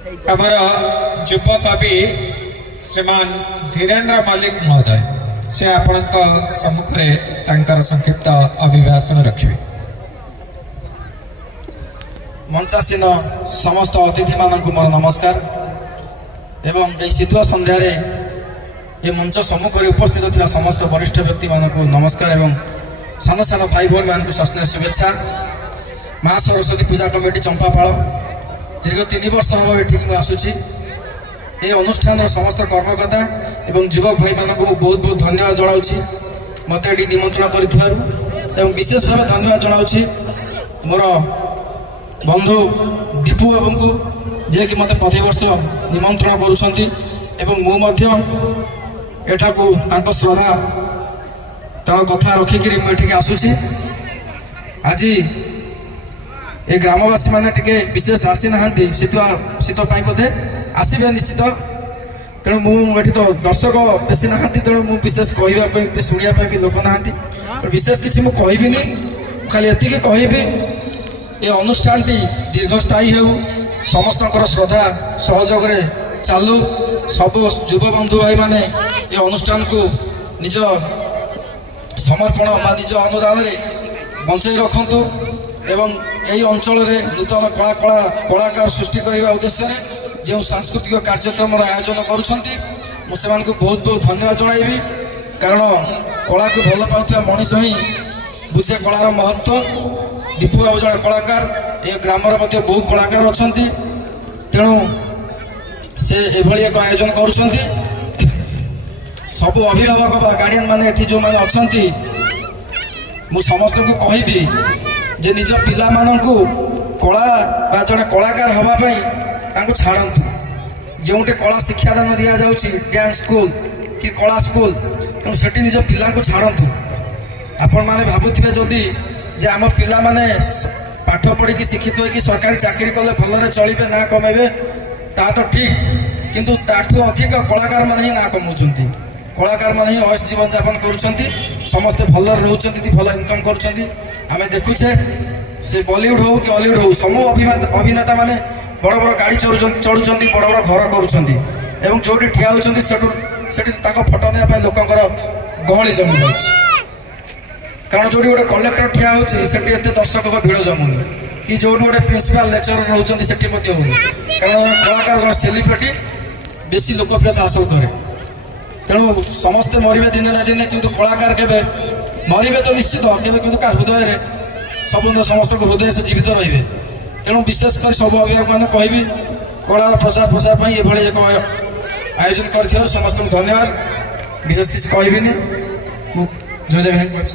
आमर युव कवि श्रीमान धीरेन्द्र मल्लिक महोदय से आपण सम्मुख में संक्षिप्त अभिभाषण रखिए। मंचासीन समस्त अतिथि मानक मोर नमस्कार एवं यही शीतुआ संध्यार ये मंच सम्मुख में उपस्थित थी समस्त वरिष्ठ व्यक्ति मानक नमस्कार एवं सान सान भाई भौणी मान सस्नेह शुभेच्छा। माँ सरस्वती पूजा कमिटी चंपापाड़ दीर्घ 3 वर्ष हम ये आसूची ये अनुष्ठान समस्त कर्मकर्ता एवं युवक भाई मानक बहुत बहुत धन्यवाद जनाऊँ मत ये निमंत्रण कर विशेष भाव धन्यवाद जनाऊँ मोर बंधु दीपू बाबू को जे कि मत 5 वर्ष निमंत्रण कर श्रद्धा कथा रखिकी मुझे आसूची। आज ये ग्रामवासी मैंने टे विशेष आसी ना शीत बोधे आसबे निश्चित तेणु मुझे तो दर्शक बेसी ना तेणु मुझे विशेष कहवाई शुणापी भी लोक ना विशेष किसी मुझे कहबी खाली एति कहबी ये अनुष्ठान टी दीर्घस्थायी हो समस्त श्रद्धा सहयोग चालू सब युव बंधु भाई माने ये अनुष्ठान को निज समर्पण बा निज अनुदान बंचाई रखु एवं यही अंचल नूतन कलाकार सृष्टि करने उद्देश्य जो सांस्कृतिक कार्यक्रम आयोजन करुँच बहुत बहुत धन्यवाद जनइबी कारण कला को भल पाता मनीष ही बुझे कलार महत्व। दीपू बाबू जड़े कलाकार ये ग्राम बहुत कलाकार अच्छा तेणु से एभली एक आयोजन करुँच सबू अभिभावक बा गार्डियन माने जो मैंने अच्छा मु समस्त को कहबी जे निज पिला मानू कला बा जड़े कलाकार हाँपाई छाड़तु जोटे कला शिक्षादान दि जाऊँगी डांस स्कूल कि कला स्कूल तेणु से निज पिला छाड़तु आपण मैंने भावुवे जदि जे आम पिला माने पाठ पढ़ी शिक्षित हो सरकारी चाकरी कले भल चलिए ना कमेबे ता तो ठीक किंतु ताठू अधिक कलाकार माने ही ना कमाउछंती कलाकार माने ही अयस जीवन यापन करुछंती समस्ते भल रोचंती भल इनकम करुछंती आमे देखुछे से बॉलीवुड हो कि हॉलीवुड हो समूह अभिनेता माने बड़ बड़ गाड़ी चढ़ुछंती बड़ बड़ घर करुछंती एवं जोटी ठिया होछंती सेठी ताको फोटो नेबा पय लोकंकर गहली जमी जाउछ कारण जो गोटे कलेक्टर ठिया होते दर्शक भिड़ जमुनी कि जो गोटे प्रिंसिपाल लेक्चर रोचे से कारण कलाकार जन सेलिब्रिटी बेसी लोकप्रियता हासिल करे तेणु समस्ते मरवे दिन ना दिन किंतु कलाकार के मरवे तो निश्चित के क्या हृदय सब समस्त हृदय से जीवित रे तेणु विशेषकर सब अभिभावक मैंने कहबी कलार प्रचार प्रसार ये एक आयोजन कर समस्त धन्यवाद विशेष किसी कहबी जो जय हिंद।